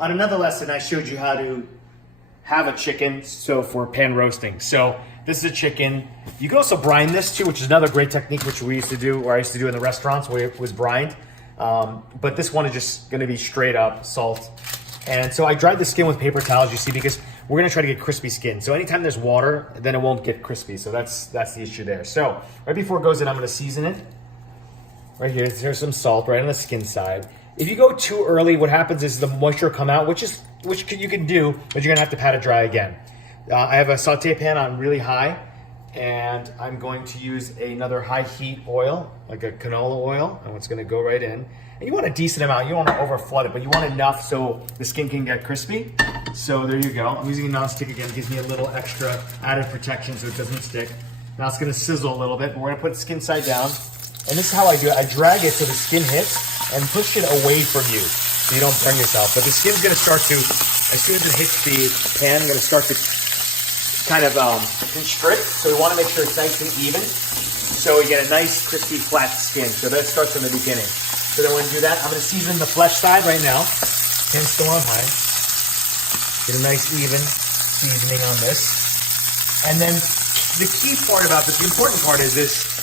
On another lesson, I showed you how to have a chicken, so for pan roasting. So this is a chicken. You can also brine this too, which is another great technique, which we used to do, or I used to do in the restaurants where it was brined. But this one is just gonna be straight up salt. And so I dried the skin with paper towels, you see, because we're gonna try to get crispy skin. So anytime there's water, then it won't get crispy. So that's the issue there. So right before it goes in, I'm gonna season it. Right here, here's some salt right on the skin side. If you go too early, what happens is the moisture will come out, which you can do, but you're gonna have to pat it dry again. I have a saute pan on really high, and I'm going to use another high heat oil, like a canola oil, and it's gonna go right in. And you want a decent amount, you don't wanna over flood it, but you want enough so the skin can get crispy. So there you go. I'm using a non-stick again, it gives me a little extra added protection so it doesn't stick. Now it's gonna sizzle a little bit, but we're gonna put the skin side down. And this is how I do it. I drag it so the skin hits and push it away from you so you don't burn yourself. But the skin's gonna start to, as soon as it hits the pan, I'm gonna start to kind of constrict. So we wanna make sure it's nice and even. So we get a nice, crispy, flat skin. So that starts from the beginning. So then when we do that, I'm gonna season the flesh side right now. Pan's still on high. Get a nice, even seasoning on this. And then the key part about this, the important part is this,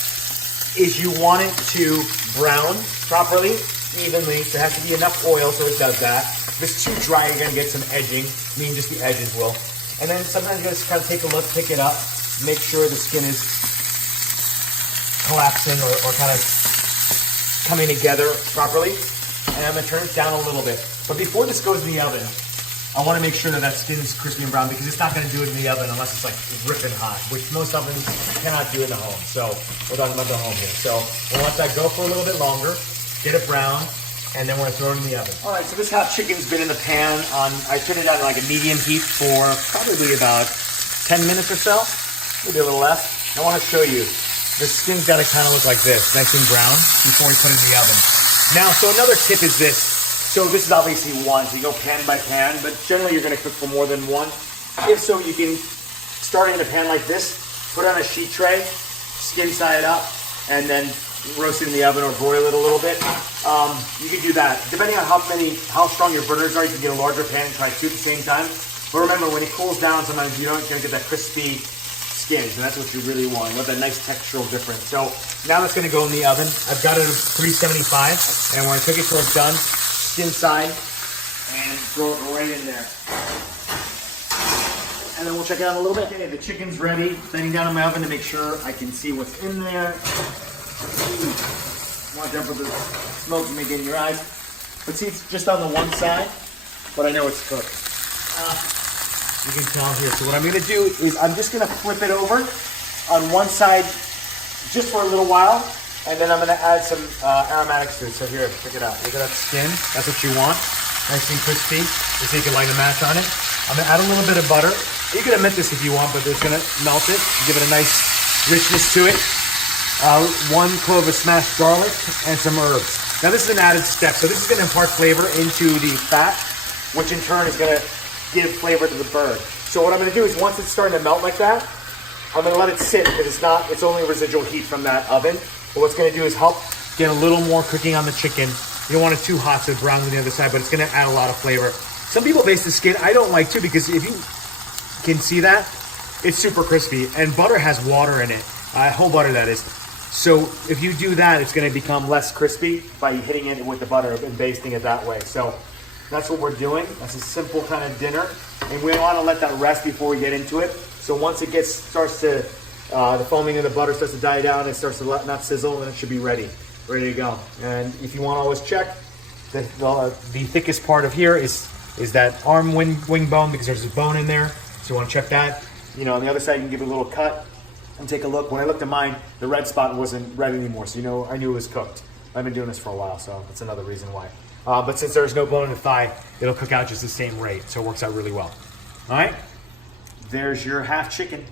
is you want it to brown properly, evenly. There has to be enough oil so it does that. If it's too dry, you're gonna get some edging. I mean, just the edges will. And then sometimes you just kind of take a look, pick it up, make sure the skin is collapsing or kind of coming together properly. And I'm gonna turn it down a little bit. But before this goes in the oven, I wanna make sure that that skin is crispy and brown, because it's not gonna do it in the oven unless it's like ripping hot, which most ovens cannot do in the home. So we're talking about the home here. So we'll let that go for a little bit longer, get it brown, and then we're gonna throw it in the oven. All right, so this hot chicken's been in the pan on, I turned it on like a medium heat for probably about 10 minutes or so, maybe a little less. I wanna show you, the skin's gotta kinda look like this, nice and brown, before we put it in the oven. Now, so another tip is this. So this is obviously one, so you go pan by pan, but generally you're gonna cook for more than one. If so, you can start in a pan like this, put it on a sheet tray, skin side up, and then roast it in the oven or broil it a little bit. You can do that. Depending on how strong your burners are, you can get a larger pan and try two at the same time. But remember, when it cools down, sometimes you're not gonna get that crispy skin, so that's what you really want. You want that nice textural difference. So now that's gonna go in the oven. I've got it at 375, and when I cook it till it's done, skin side, and throw it right in there. And then we'll check it out in a little bit. Okay, the chicken's ready. Setting down in my oven to make sure I can see what's in there. Watch out for the smoke you may get in your eyes. But see, it's just on the one side, but I know it's cooked. You can tell here. So what I'm gonna do is I'm just gonna flip it over on one side just for a little while, and then I'm gonna add some aromatics to it. So here, check it out. Look at that skin. That's what you want. Nice and crispy. Just so you can light a match on it. I'm gonna add a little bit of butter. You can omit this if you want, but it's gonna melt it. Give it a nice richness to it. 1 clove of smashed garlic and some herbs. Now this is an added step. So this is gonna impart flavor into the fat, which in turn is gonna give flavor to the bird. So what I'm gonna do is once it's starting to melt like that, I'm gonna let it sit because it's only residual heat from that oven. But what's gonna do is help get a little more cooking on the chicken. You don't want it too hot so it browns on the other side, but it's gonna add a lot of flavor. Some people baste the skin. I don't like to, because if you can see that, it's super crispy, and butter has water in it, whole butter that is. So if you do that, it's gonna become less crispy by hitting it with the butter and basting it that way. So that's what we're doing. That's a simple kind of dinner, and we wanna let that rest before we get into it. So once it starts to, the foaming of the butter starts to die down, it starts to not sizzle, and it should be ready to go. And if you want to always check, the thickest part of here is that arm wing bone, because there's a bone in there. So you want to check that. You know, on the other side, you can give it a little cut and take a look. When I looked at mine, the red spot wasn't red anymore. So I knew it was cooked. I've been doing this for a while, so that's another reason why. But since there's no bone in the thigh, it'll cook out just the same rate. So it works out really well. All right, there's your half chicken.